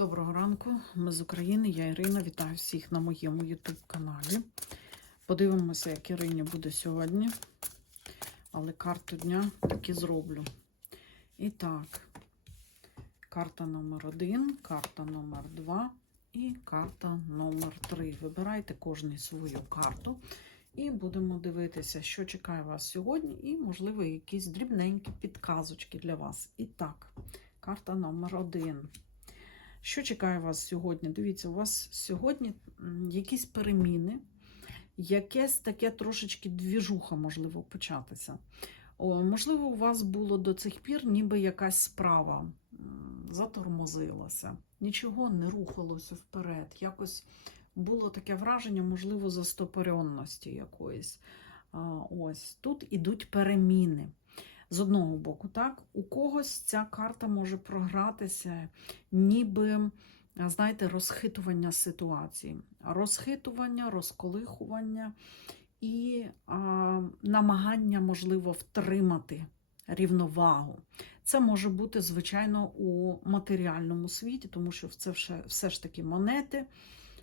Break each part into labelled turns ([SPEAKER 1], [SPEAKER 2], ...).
[SPEAKER 1] Доброго ранку, ми з України, я Ірина. Вітаю всіх на моєму YouTube каналі. Подивимося, як Ірині буде сьогодні. Але карту дня таки зроблю. І так, карта номер 1 карта номер 2 і карта номер 3 Вибирайте кожний свою карту. І будемо дивитися, що чекає вас сьогодні, і, можливо, якісь дрібненькі підказочки для вас. І так, карта номер 1 що чекає вас сьогодні? Дивіться, у вас сьогодні якісь переміни, якесь таке трошечки двіжуха, можливо, початися. О, можливо, у вас було до цих пір ніби якась справа затормозилася, нічого не рухалося вперед. Якось було таке враження, можливо, застопоренності якоїсь. Ось тут ідуть переміни. З одного боку, так, у когось ця карта може програтися, ніби, знаєте, розхитування ситуації, розхитування, розколихування і а, намагання, можливо, втримати рівновагу. Це може бути, звичайно, у матеріальному світі, тому що це все, все ж таки монети.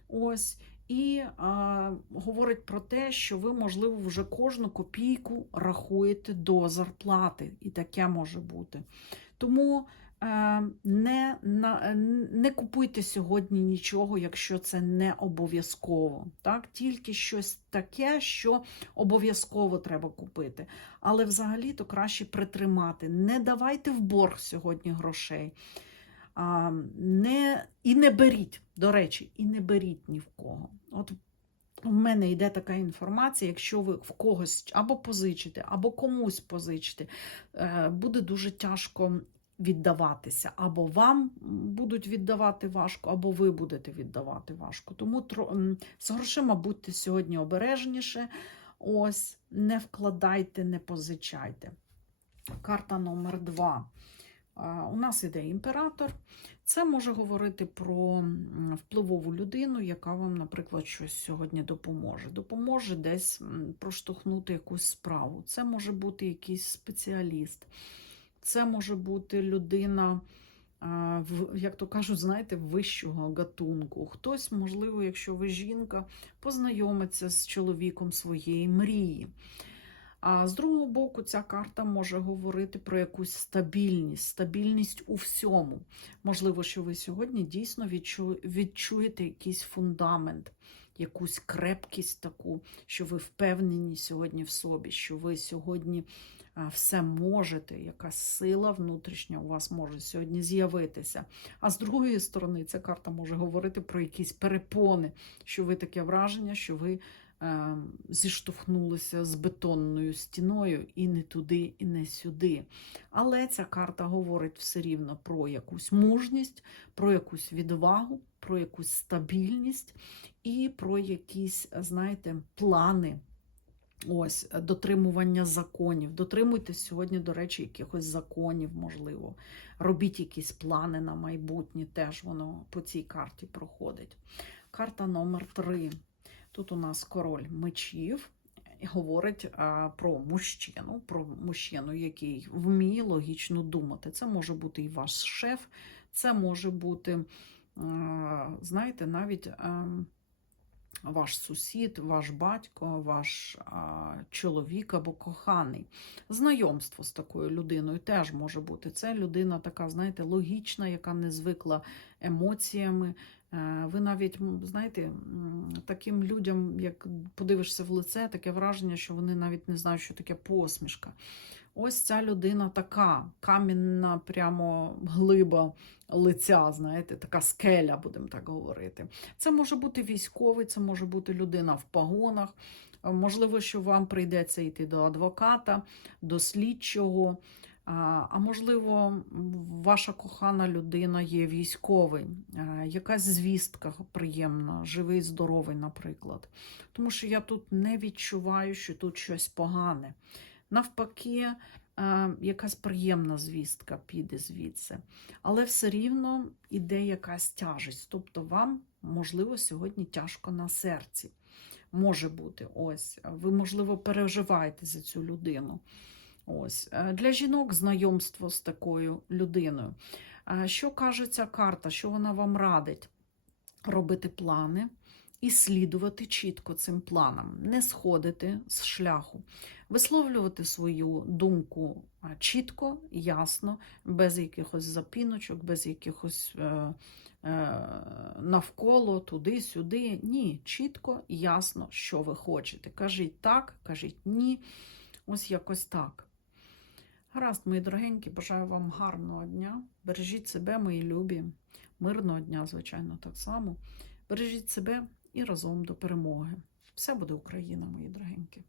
[SPEAKER 1] Ось. І а, говорить про те, що ви, можливо, вже кожну копійку рахуєте до зарплати, і таке може бути. Тому е, не, на, не купуйте сьогодні нічого, якщо це не обов'язково. Так? Тільки щось таке, що обов'язково треба купити. Але взагалі-то краще притримати. Не давайте в борг сьогодні грошей. А, не, І не беріть, до речі, і не беріть ні в кого. От у мене йде така інформація, якщо ви в когось або позичите, або комусь позичите, е, буде дуже тяжко віддаватися. Або вам будуть віддавати важко, або ви будете віддавати важко. Тому з грошима будьте сьогодні обережніше. Ось, не вкладайте, не позичайте. Карта номер два. У нас іде імператор. Це може говорити про впливову людину, яка вам, наприклад, щось сьогодні допоможе. Допоможе десь проштовхнути якусь справу. Це може бути якийсь спеціаліст, це може бути людина, як то кажуть, знаєте, вищого гатунку. Хтось, можливо, якщо ви жінка, познайомиться з чоловіком своєї мрії. А з другого боку, ця карта може говорити про якусь стабільність, стабільність у всьому. Можливо, що ви сьогодні дійсно відчу... відчуєте якийсь фундамент, якусь крепкість таку, що ви впевнені сьогодні в собі, що ви сьогодні все можете, якась сила внутрішня у вас може сьогодні з'явитися. А з другої сторони, ця карта може говорити про якісь перепони, що ви таке враження, що ви зіштовхнулися з бетонною стіною і не туди, і не сюди. Але ця карта говорить все рівно про якусь мужність, про якусь відвагу, про якусь стабільність і про якісь, знаєте, плани. Ось дотримування законів. Дотримуйтесь сьогодні, до речі, якихось законів, можливо. Робіть якісь плани на майбутнє, теж воно по цій карті проходить. Карта номер 3. Тут у нас король мечів говорить а, про мужчину, про мужчину, який вміє логічно думати. Це може бути і ваш шеф, це може бути, а, знаєте, навіть. А, ваш сусід, ваш батько, ваш а, чоловік або коханий. Знайомство з такою людиною теж може бути. Це людина така, знаєте, логічна, яка не звикла емоціями. Е, Ви навіть, знаєте, таким людям, як подивишся в лице, таке враження, що вони навіть не знають, що таке посмішка. Ось ця людина така камінна, прямо глиба лиця, знаєте, така скеля, будемо так говорити. Це може бути військовий, це може бути людина в погонах. Е, Можливо, що вам прийдеться йти до адвоката, до слідчого. А можливо, ваша кохана людина є військовий, якась звістка приємна, живий, здоровий, наприклад. Тому що я тут не відчуваю, що тут щось погане. Навпаки, якась приємна звістка піде звідси. Але все рівно іде якась тяжесть. Тобто вам, можливо, сьогодні тяжко на серці. Може бути, ось. Ви, можливо, переживаєте за цю людину. Ось. Е, Для жінок знайомство з такою людиною. Е, Що каже ця карта? Що вона вам радить? Робити плани і слідувати чітко цим планам, не сходити з шляху, висловлювати свою думку чітко, ясно, без якихось запіночок, без якихось е, е, навколо, туди-сюди. Ні, чітко, ясно, що ви хочете. Кажіть так, кажіть ні. Ось якось так. Гаразд, мої дорогенькі, бажаю вам гарного дня. Бережіть себе, мої любі. Мирного дня, звичайно, так само. Бережіть себе і разом до перемоги. Все буде Україна, мої дорогенькі.